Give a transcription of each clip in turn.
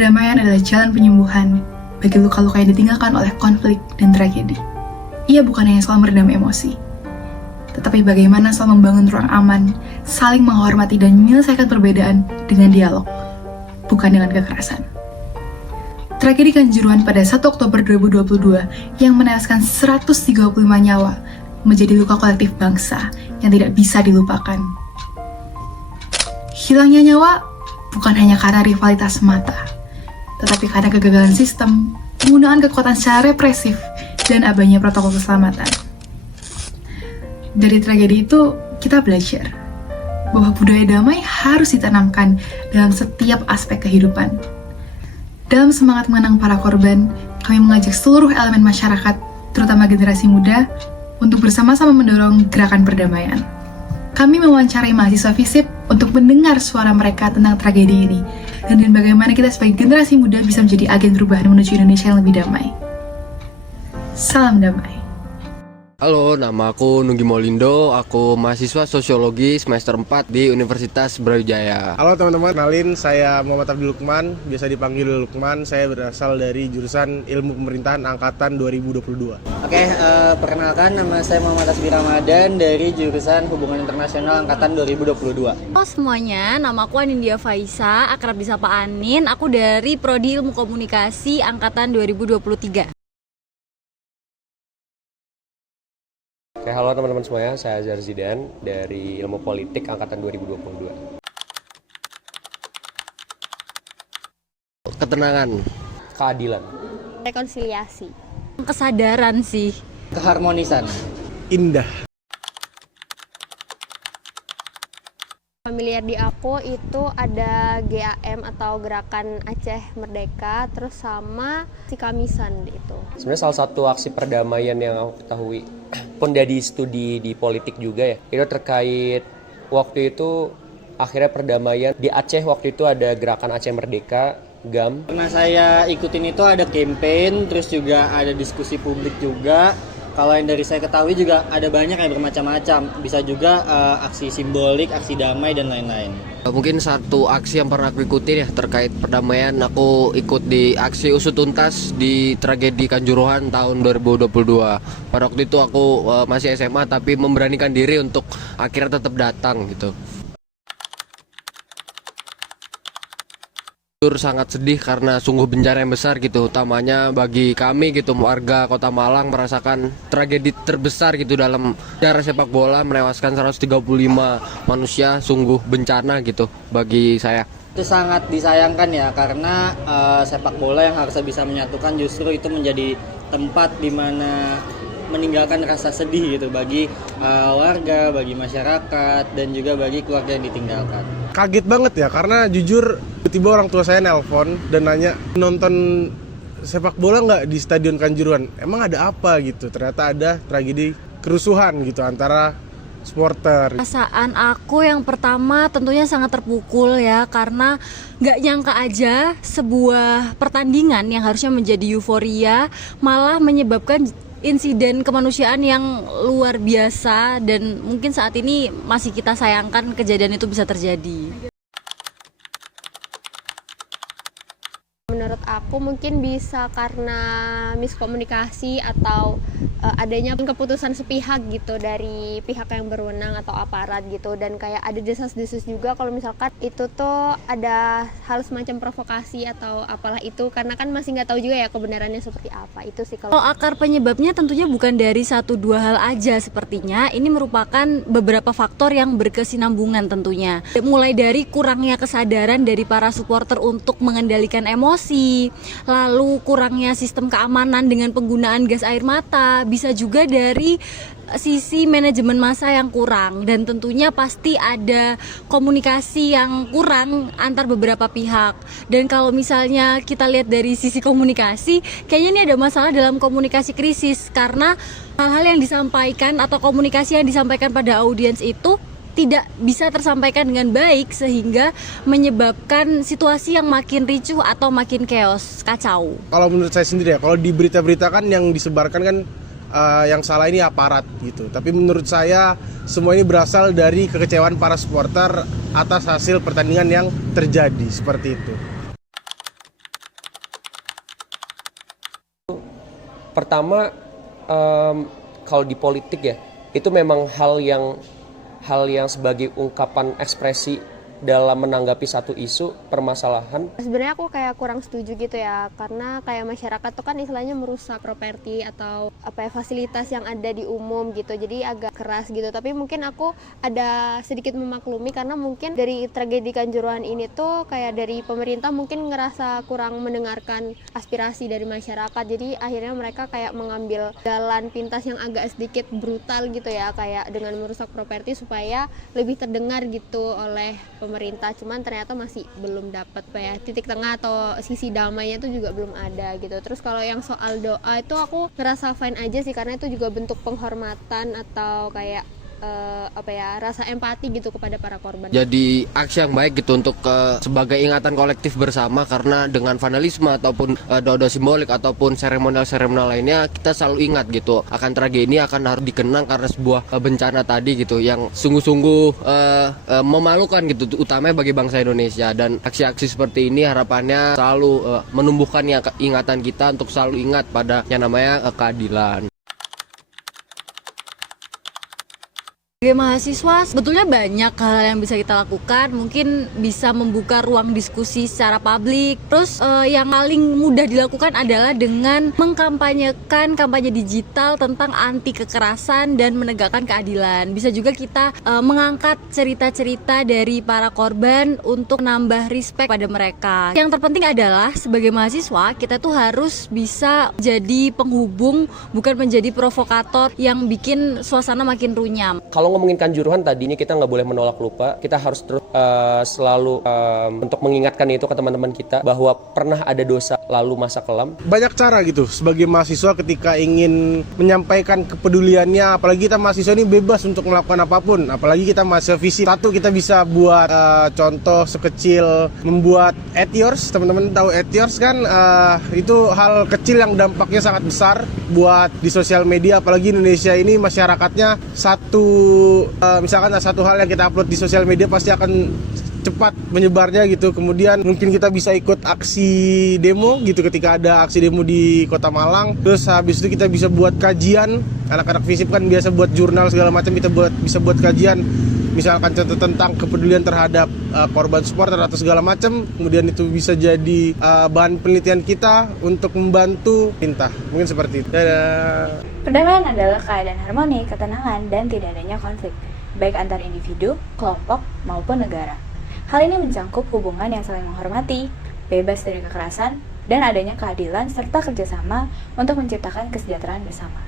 Perdamaian adalah jalan penyembuhan bagi luka-luka yang ditinggalkan oleh konflik dan tragedi. Ia bukan hanya soal meredam emosi, tetapi bagaimana soal membangun ruang aman, saling menghormati dan menyelesaikan perbedaan dengan dialog, bukan dengan kekerasan. Tragedi Kanjuruhan pada 1 Oktober 2022 yang menewaskan 135 nyawa menjadi luka kolektif bangsa yang tidak bisa dilupakan. Hilangnya nyawa bukan hanya karena rivalitas semata, tetapi karena kegagalan sistem, penggunaan kekuatan secara represif, dan abainya protokol keselamatan. Dari tragedi itu, kita belajar bahwa budaya damai harus ditanamkan dalam setiap aspek kehidupan. Dalam semangat mengenang para korban, kami mengajak seluruh elemen masyarakat, terutama generasi muda, untuk bersama-sama mendorong gerakan perdamaian. Kami mewawancarai mahasiswa FISIP untuk mendengar suara mereka tentang tragedi ini, dan bagaimana kita sebagai generasi muda bisa menjadi agen perubahan menuju Indonesia yang lebih damai. Salam damai. Halo, nama aku Nugi Molindo, aku mahasiswa Sosiologi semester 4 di Universitas Brawijaya. Halo teman-teman, kenalin saya Muhammad Abdul Lukman, biasa dipanggil Lukman. Saya berasal dari jurusan Ilmu Pemerintahan Angkatan 2022. Perkenalkan, nama saya Muhammad Asbi Ramadan dari jurusan Hubungan Internasional Angkatan 2022. Halo semuanya, nama aku Anindya Faisa, akrab disapa Anin. Aku dari Prodi Ilmu Komunikasi Angkatan 2023. Oke, halo teman-teman semuanya, saya Azhar Zidan dari Ilmu Politik Angkatan 2022. Ketenangan, Keadilan, rekonsiliasi, Kesadaran sih. Keharmonisan, Indah. familiar di aku itu ada GAM atau Gerakan Aceh Merdeka, terus sama si Kamisan itu. sebenarnya salah satu aksi perdamaian yang aku ketahui pun dari studi di politik juga ya, itu terkait waktu itu akhirnya perdamaian di Aceh. Waktu itu ada Gerakan Aceh Merdeka, GAM. Karena saya ikutin itu ada campaign, terus juga ada diskusi publik juga. Kalau yang dari saya ketahui juga ada banyak yang bermacam-macam. Bisa juga aksi simbolik, aksi damai, dan lain-lain. mungkin satu aksi yang pernah aku ikutin ya terkait perdamaian, aku ikut di aksi usut tuntas di tragedi Kanjuruhan tahun 2022. Pada waktu itu aku masih SMA tapi memberanikan diri untuk akhirnya tetap datang gitu. Sangat sedih karena sungguh bencana yang besar gitu, utamanya bagi kami gitu, warga Kota Malang merasakan tragedi terbesar gitu dalam sejarah sepak bola, menewaskan 135 manusia, sungguh bencana gitu bagi saya. Itu sangat disayangkan ya, karena sepak bola yang harusnya bisa menyatukan justru itu menjadi tempat di mana meninggalkan rasa sedih gitu bagi warga, bagi masyarakat, dan juga bagi keluarga yang ditinggalkan. Kaget banget ya, karena jujur tiba-tiba orang tua saya nelpon dan nanya, nonton sepak bola nggak di Stadion Kanjuruhan? Emang ada apa gitu? Ternyata ada tragedi kerusuhan gitu antara supporter. Perasaan aku yang pertama tentunya sangat terpukul ya, karena nggak nyangka aja sebuah pertandingan yang harusnya menjadi euforia malah menyebabkan insiden kemanusiaan yang luar biasa, dan mungkin saat ini masih kita sayangkan kejadian itu bisa terjadi. Menurut aku mungkin bisa karena miskomunikasi atau adanya keputusan sepihak gitu dari pihak yang berwenang atau aparat gitu, dan kayak ada desas-desus juga kalau misalkan itu tuh ada hal semacam provokasi atau apalah itu, karena kan masih nggak tahu juga ya kebenarannya seperti apa. Itu sih kalau Akar penyebabnya tentunya bukan dari 1-2 hal aja, sepertinya ini merupakan beberapa faktor yang berkesinambungan tentunya. Mulai dari kurangnya kesadaran dari para supporter untuk mengendalikan emosi, lalu kurangnya sistem keamanan dengan penggunaan gas air mata, bisa juga dari sisi manajemen massa yang kurang, dan tentunya pasti ada komunikasi yang kurang antar beberapa pihak. Dan kalau misalnya kita lihat dari sisi komunikasi, kayaknya ini ada masalah dalam komunikasi krisis, karena hal-hal yang disampaikan atau komunikasi yang disampaikan pada audiens itu tidak bisa tersampaikan dengan baik, sehingga menyebabkan situasi yang makin ricuh atau makin chaos, kacau. Kalau menurut saya sendiri ya, kalau di berita-berita kan yang disebarkan kan yang salah ini aparat gitu. Tapi menurut saya semua ini berasal dari kekecewaan para supporter atas hasil pertandingan yang terjadi seperti itu. Pertama, kalau di politik ya, itu memang hal yang sebagai ungkapan ekspresi dalam menanggapi satu isu permasalahan. Sebenarnya aku kayak kurang setuju gitu ya, karena kayak masyarakat tuh kan istilahnya merusak properti atau fasilitas yang ada di umum gitu, jadi agak keras gitu. Tapi mungkin aku ada sedikit memaklumi karena mungkin dari tragedi Kanjuruhan ini tuh kayak dari pemerintah mungkin ngerasa kurang mendengarkan aspirasi dari masyarakat, jadi akhirnya mereka kayak mengambil jalan pintas yang agak sedikit brutal gitu ya, kayak dengan merusak properti supaya lebih terdengar gitu oleh pemerintah. Cuman ternyata masih belum dapat titik tengah atau sisi damainya itu juga belum ada gitu. Terus kalau yang soal doa itu aku ngerasa fine aja sih, karena itu juga bentuk penghormatan atau kayak rasa empati gitu kepada para korban. Jadi aksi yang baik gitu untuk sebagai ingatan kolektif bersama, karena dengan vandalisme ataupun doa-doa simbolik ataupun seremonial lainnya, kita selalu ingat gitu akan tragedi ini akan harus dikenang karena sebuah bencana tadi gitu yang sungguh-sungguh memalukan gitu, utamanya bagi bangsa Indonesia. Dan aksi-aksi seperti ini harapannya selalu menumbuhkan ingatan kita untuk selalu ingat pada yang namanya keadilan. Sebagai mahasiswa, sebetulnya banyak hal yang bisa kita lakukan. Mungkin bisa membuka ruang diskusi secara publik. Terus yang paling mudah dilakukan adalah dengan mengkampanyekan kampanye digital tentang anti kekerasan dan menegakkan keadilan. Bisa juga kita mengangkat cerita-cerita dari para korban untuk nambah respect pada mereka. Yang terpenting adalah sebagai mahasiswa, kita tuh harus bisa jadi penghubung, bukan menjadi provokator yang bikin suasana makin runyam. Kalau ngomongin Kanjuruhan tadi ini, kita nggak boleh menolak lupa. Kita harus terus selalu untuk mengingatkan itu ke teman-teman kita bahwa pernah ada dosa lalu masa kelam. Banyak cara gitu sebagai mahasiswa ketika ingin menyampaikan kepeduliannya, apalagi kita mahasiswa ini bebas untuk melakukan apapun, apalagi kita mahasiswa fisip. Satu, kita bisa buat contoh sekecil membuat at yours. Teman-teman tahu at yours kan? Itu hal kecil yang dampaknya sangat besar buat di sosial media, apalagi Indonesia ini masyarakatnya misalkan satu hal yang kita upload di sosial media pasti akan cepat menyebarnya gitu. Kemudian mungkin kita bisa ikut aksi demo gitu ketika ada aksi demo di Kota Malang. Terus habis itu kita bisa buat kajian. Anak-anak FISIP kan biasa buat jurnal segala macam, kita bisa buat kajian. Misalkan contoh tentang kepedulian terhadap korban supporter atau segala macam. Kemudian itu bisa jadi bahan penelitian kita untuk membantu pemerintah. Mungkin seperti itu. Dadah. Perdamaian adalah keadaan harmoni, ketenangan, dan tidak adanya konflik, baik antar individu, kelompok, maupun negara. Hal ini mencangkup hubungan yang saling menghormati, bebas dari kekerasan, dan adanya keadilan serta kerjasama untuk menciptakan kesejahteraan bersama.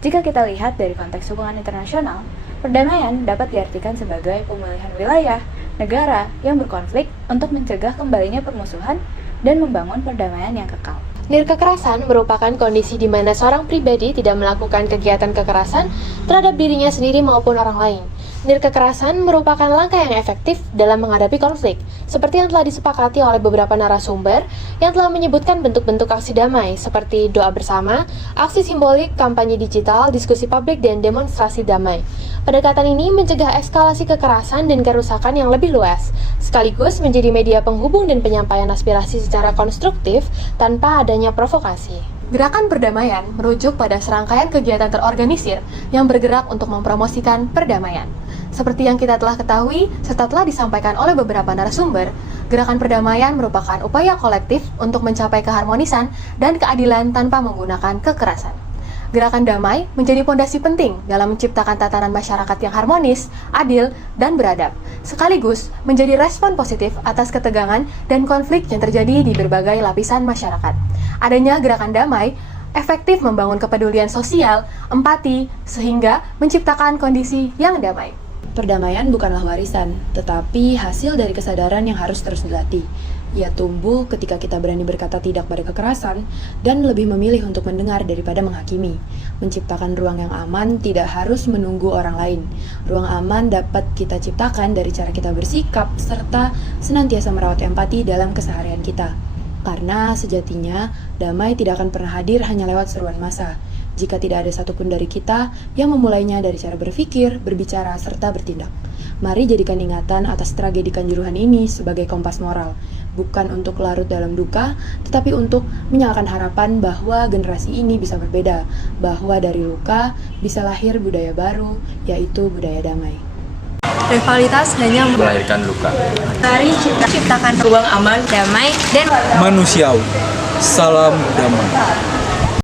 Jika kita lihat dari konteks hubungan internasional, perdamaian dapat diartikan sebagai pemulihan wilayah, negara yang berkonflik untuk mencegah kembalinya permusuhan dan membangun perdamaian yang kekal. Nirkekerasan merupakan kondisi di mana seorang pribadi tidak melakukan kegiatan kekerasan terhadap dirinya sendiri maupun orang lain. Nirkekerasan merupakan langkah yang efektif dalam menghadapi konflik, seperti yang telah disepakati oleh beberapa narasumber yang telah menyebutkan bentuk-bentuk aksi damai seperti doa bersama, aksi simbolik, kampanye digital, diskusi publik, dan demonstrasi damai. Pendekatan ini mencegah eskalasi kekerasan dan kerusakan yang lebih luas, sekaligus menjadi media penghubung dan penyampaian aspirasi secara konstruktif tanpa adanya provokasi. Gerakan perdamaian merujuk pada serangkaian kegiatan terorganisir yang bergerak untuk mempromosikan perdamaian. Seperti yang kita telah ketahui serta telah disampaikan oleh beberapa narasumber, gerakan perdamaian merupakan upaya kolektif untuk mencapai keharmonisan dan keadilan tanpa menggunakan kekerasan. Gerakan damai menjadi pondasi penting dalam menciptakan tatanan masyarakat yang harmonis, adil, dan beradab, sekaligus menjadi respon positif atas ketegangan dan konflik yang terjadi di berbagai lapisan masyarakat. Adanya gerakan damai efektif membangun kepedulian sosial, empati, sehingga menciptakan kondisi yang damai. Perdamaian bukanlah warisan, tetapi hasil dari kesadaran yang harus terus dilatih. Ia tumbuh ketika kita berani berkata tidak pada kekerasan dan lebih memilih untuk mendengar daripada menghakimi. Menciptakan ruang yang aman tidak harus menunggu orang lain. Ruang aman dapat kita ciptakan dari cara kita bersikap serta senantiasa merawat empati dalam keseharian kita. Karena sejatinya damai tidak akan pernah hadir hanya lewat seruan massa. jika tidak ada satupun dari kita yang memulainya dari cara berpikir, berbicara, serta bertindak. Mari jadikan ingatan atas tragedi Kanjuruhan ini sebagai kompas moral, bukan untuk larut dalam duka, tetapi untuk menyalakan harapan bahwa generasi ini bisa berbeda, bahwa dari luka bisa lahir budaya baru, yaitu budaya damai. Rivalitas hanya melahirkan luka. Mari ciptakan ruang aman, damai, dan manusiawi. Salam damai.